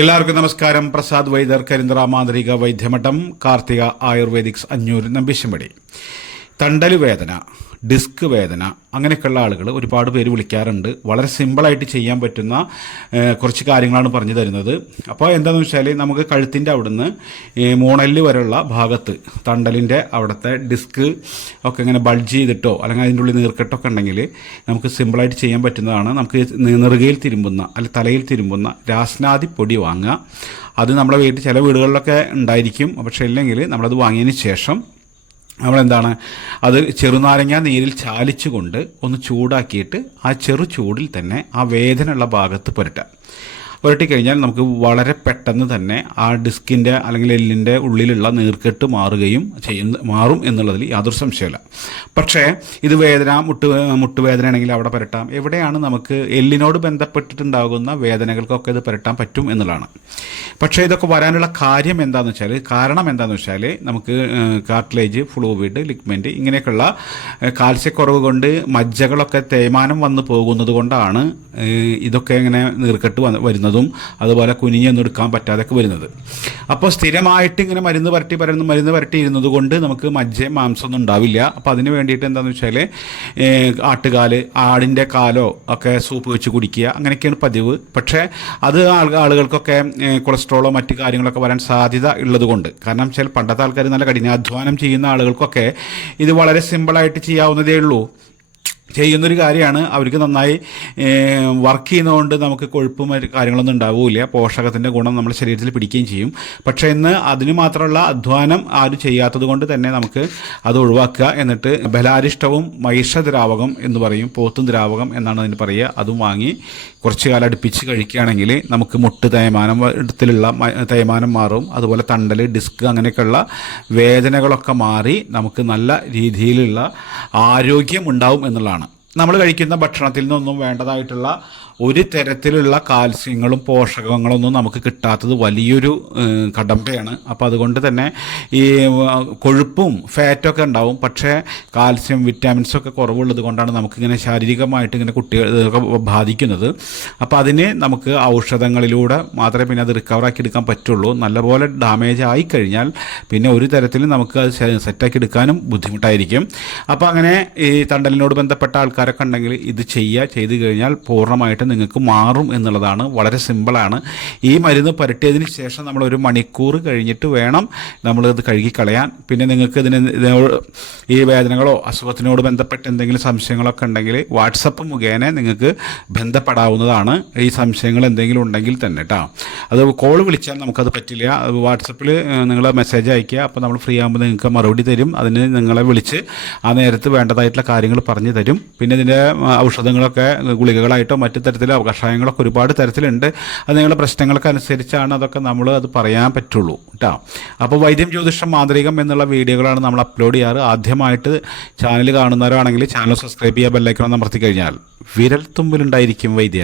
എല്ലാവർക്കും നമസ്കാരം. പ്രസാദ് വൈദ്യർ, കരിന്തറ മാന്ത്രിക വൈദ്യമഠം, കാർത്തിക ആയുർവേദിക്സ്, അഞ്ഞൂർ, നമ്പിശമ്പടി. തണ്ടൽ വേദന, ഡിസ്ക് വേദന, അങ്ങനെയൊക്കെയുള്ള ആളുകൾ ഒരുപാട് പേര് വിളിക്കാറുണ്ട്. വളരെ സിമ്പിളായിട്ട് ചെയ്യാൻ പറ്റുന്ന കുറച്ച് കാര്യങ്ങളാണ് പറഞ്ഞു തരുന്നത്. അപ്പോൾ എന്താണെന്ന് വെച്ചാൽ, നമുക്ക് കഴുത്തിൻ്റെ അവിടുന്ന് മൂണല് വരെയുള്ള ഭാഗത്ത് തണ്ടലിൻ്റെ അവിടുത്തെ ഡിസ്ക് ഒക്കെ ഇങ്ങനെ ബൾജ് ചെയ്തിട്ടോ അല്ലെങ്കിൽ അതിൻ്റെ ഉള്ളിൽ നീർക്കെട്ടൊക്കെ ഉണ്ടെങ്കിൽ നമുക്ക് സിമ്പിളായിട്ട് ചെയ്യാൻ പറ്റുന്നതാണ്. നമുക്ക് നെറുകയിൽ തിരുമ്പുന്ന അല്ലെങ്കിൽ തലയിൽ തിരുമ്പുന്ന രാസ്നാദി പൊടി വാങ്ങുക. അത് നമ്മളെ വീട്ടിൽ ചില വീടുകളിലൊക്കെ ഉണ്ടായിരിക്കും. പക്ഷേ ഇല്ലെങ്കിൽ നമ്മളത് വാങ്ങിയതിന് ശേഷം നമ്മളെന്താണ്, അത് ചെറുനാരങ്ങ നീരിൽ ചാലിച്ചുകൊണ്ട് ഒന്ന് ചൂടാക്കിയിട്ട് ആ ചെറു ചൂടിൽ തന്നെ ആ വേദനയുള്ള ഭാഗത്ത് പുരട്ടിക്കഴിഞ്ഞാൽ നമുക്ക് വളരെ പെട്ടെന്ന് തന്നെ ആ ഡിസ്കിൻ്റെ അല്ലെങ്കിൽ എല്ലിൻ്റെ ഉള്ളിലുള്ള നീർക്കെട്ട് മാറും എന്നുള്ളതിൽ യാതൊരു സംശയമില്ല. പക്ഷേ ഇത് മുട്ടുവേദനയാണെങ്കിൽ അവിടെ പുരട്ടാം. എവിടെയാണ് നമുക്ക് എല്ലിനോട് ബന്ധപ്പെട്ടിട്ടുണ്ടാകുന്ന വേദനകൾക്കൊക്കെ ഇത് പുരട്ടാൻ പറ്റും എന്നുള്ളതാണ്. പക്ഷേ ഇതൊക്കെ വരാനുള്ള കാരണം എന്താണെന്ന് വെച്ചാൽ നമുക്ക് കാർട്ടിലേജ്, ഫ്ലൂയിഡ്, ലിഗ്മെൻറ്റ് ഇങ്ങനെയൊക്കെയുള്ള കാൽസ്യക്കുറവ് കൊണ്ട് മജ്ജകളൊക്കെ തേയ്മാനം വന്ന് പോകുന്നത് കൊണ്ടാണ് ഇതൊക്കെ ഇങ്ങനെ നീർക്കെട്ട് വരുന്നതും അതുപോലെ കുനിഞ്ഞൊന്നും എടുക്കാൻ പറ്റാതൊക്കെ വരുന്നത്. അപ്പോൾ സ്ഥിരമായിട്ട് ഇങ്ങനെ മരുന്ന് പരട്ടി ഇരുന്നത് കൊണ്ട് നമുക്ക് മജ്ജയും മാംസമൊന്നും ഉണ്ടാവില്ല. അപ്പോൾ അതിന് വേണ്ടിയിട്ട് എന്താണെന്ന് വെച്ചാൽ ആട്ടുകാല്, ആടിൻ്റെ കാലോ ഒക്കെ സൂപ്പ് വെച്ച് കുടിക്കുക, അങ്ങനെയൊക്കെയാണ് പതിവ്. പക്ഷേ അത് ആളുകൾക്കൊക്കെ കൊളസ്ട്രോളോ മറ്റു കാര്യങ്ങളൊക്കെ വരാൻ സാധ്യത ഉള്ളത് കൊണ്ട്, കാരണം വെച്ചാൽ പണ്ടത്തെ ആൾക്കാർ നല്ല കഠിനാധ്വാനം ചെയ്യുന്ന ആളുകൾക്കൊക്കെ ഇത് വളരെ സിമ്പിളായിട്ട് ചെയ്യാവുന്നതേ ഉള്ളൂ. ചെയ്യുന്നൊരു കാര്യമാണ്. അവർക്ക് നന്നായി വർക്ക് ചെയ്യുന്നതുകൊണ്ട് നമുക്ക് കൊഴുപ്പും കാര്യങ്ങളൊന്നും ഉണ്ടാവില്ല. പോഷകത്തിൻ്റെ ഗുണം നമ്മുടെ ശരീരത്തിൽ പിടിക്കുകയും ചെയ്യും. പക്ഷേ ഇന്ന് അതിന് മാത്രമുള്ള അധ്വാനം ആരും ചെയ്യാത്തത് കൊണ്ട് തന്നെ നമുക്ക് അത് ഒഴിവാക്കുക. എന്നിട്ട് ബലാരിഷ്ടവും മഹിഷദ്രാവകം എന്ന് പറയും, പോത്തും ദ്രാവകം എന്നാണ് അതിന് പറയുക. അതും വാങ്ങി കുറച്ച് കാലം അടുപ്പിച്ച് കഴിക്കുകയാണെങ്കിൽ നമുക്ക് മുട്ട് തേയ്മാനം മാറും. അതുപോലെ തണ്ടൽ, ഡിസ്ക് അങ്ങനെയൊക്കെയുള്ള വേദനകളൊക്കെ മാറി നമുക്ക് നല്ല രീതിയിലുള്ള ആരോഗ്യം ഉണ്ടാവും എന്നുള്ളതാണ്. നമ്മൾ കഴിക്കുന്ന ഭക്ഷണത്തിൽ നിന്നൊന്നും വേണ്ടതായിട്ടുള്ള ഒരു തരത്തിലുള്ള കാൽസ്യങ്ങളും പോഷകങ്ങളൊന്നും നമുക്ക് കിട്ടാത്തത് വലിയൊരു കടമ്പയാണ്. അപ്പോൾ അതുകൊണ്ട് തന്നെ ഈ കൊഴുപ്പും ഫാറ്റൊക്കെ ഉണ്ടാവും. പക്ഷേ കാൽസ്യം, വിറ്റാമിൻസൊക്കെ കുറവുള്ളത് കൊണ്ടാണ് നമുക്കിങ്ങനെ ശാരീരികമായിട്ട് ഇങ്ങനെ കുട്ടികളൊക്കെ ബാധിക്കുന്നത്. അപ്പോൾ അതിന് നമുക്ക് ഔഷധങ്ങളിലൂടെ മാത്രമേ പിന്നെ അത് റിക്കവറാക്കി എടുക്കാൻ പറ്റുള്ളൂ. നല്ലപോലെ ഡാമേജ് ആയിക്കഴിഞ്ഞാൽ പിന്നെ ഒരു തരത്തിലും നമുക്ക് അത് സെറ്റാക്കി എടുക്കാനും ബുദ്ധിമുട്ടായിരിക്കും. അപ്പോൾ അങ്ങനെ ഈ തണ്ടലിനോട് ബന്ധപ്പെട്ട ആൾക്കാരൊക്കെ ഉണ്ടെങ്കിൽ ഇത് ചെയ്ത് കഴിഞ്ഞാൽ പൂർണ്ണമായിട്ട് നിങ്ങൾക്ക് മാറും എന്നുള്ളതാണ്. വളരെ സിമ്പിളാണ്. ഈ മരുന്ന് പുരട്ടിയതിന് ശേഷം നമ്മൾ 1 മണിക്കൂർ കഴിഞ്ഞിട്ട് വേണം നമ്മളിത് കഴുകിക്കളയാൻ. പിന്നെ നിങ്ങൾക്ക് ഈ വേദനകളോ അസുഖത്തിനോട് ബന്ധപ്പെട്ട് എന്തെങ്കിലും സംശയങ്ങളൊക്കെ ഉണ്ടെങ്കിൽ വാട്സപ്പ് മുഖേന നിങ്ങൾക്ക് ബന്ധപ്പെടാവുന്നതാണ്. ഈ സംശയങ്ങൾ എന്തെങ്കിലും ഉണ്ടെങ്കിൽ തന്നെ കേട്ടോ. അത് കോൾ വിളിച്ചാൽ നമുക്കത് പറ്റില്ല. വാട്സപ്പിൽ നിങ്ങൾ മെസ്സേജ് അയയ്ക്കുക. അപ്പോൾ നമ്മൾ ഫ്രീ ആകുമ്പോൾ നിങ്ങൾക്ക് മറുപടി തരും. അതിന് നിങ്ങളെ വിളിച്ച് ആ നേരത്ത് വേണ്ടതായിട്ടുള്ള കാര്യങ്ങൾ പറഞ്ഞു തരും. പിന്നെ ഇതിൻ്റെ ഔഷധങ്ങളൊക്കെ ഗുളികകളായിട്ടോ മറ്റു തരത്തിലോ കഷായങ്ങളൊക്കെ ഒരുപാട് തരത്തിലുണ്ട്. അത് നിങ്ങളുടെ പ്രശ്നങ്ങൾക്ക് അനുസരിച്ചാണ് അതൊക്കെ നമ്മൾ അത് പറയാൻ പറ്റുള്ളൂ കേട്ടോ. അപ്പോൾ വൈദ്യം, ജ്യോതിഷം, മാന്ത്രികം എന്നുള്ള വീഡിയോകളാണ് നമ്മൾ അപ്ലോഡ് ചെയ്യാറ്. ആദ്യമായിട്ട് ചാനൽ കാണുന്നവരാണെങ്കിൽ ചാനൽ സബ്സ്ക്രൈബ് ചെയ്യുക, ബെല്ലൈക്കൺ അമർത്തി കഴിഞ്ഞാൽ വിരൽ തുമ്പിലുണ്ടായിരിക്കും വൈദ്യ.